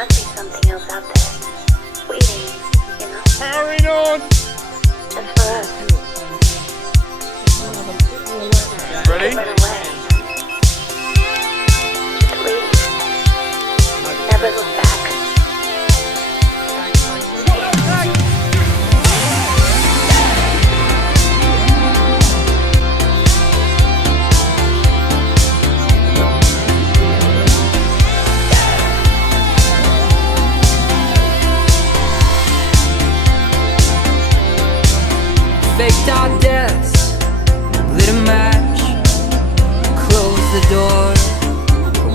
must be something else out there, waiting, you know? Powering on! Just for us. Ready? Run away. Just leave. Never look back. Faked our deaths, lit a match, closed the door,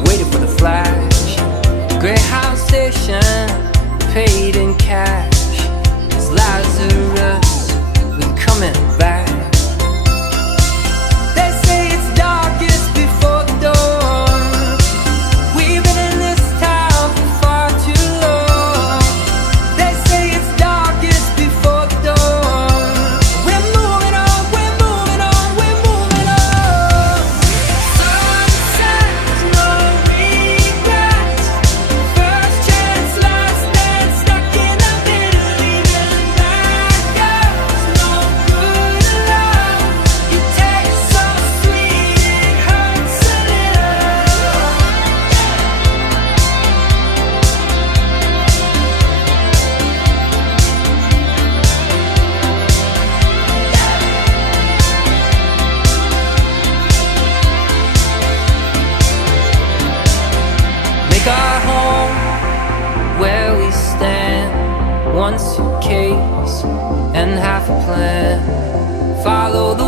waited for the flash. Greyhound station, paid in cash. It's Lazarus, we coming back. They say it's darkest before the dawn. We've been in this town for far too long. They say it's darkest before the dawn. We're moving on, we're moving on, we're moving on. Sunset, no regrets. First chance, last dance, stuck in the middle, even that girl's no good love. You taste so sweet, it hurts a little. Make our home where we stand. One suitcase and half a plan. Follow the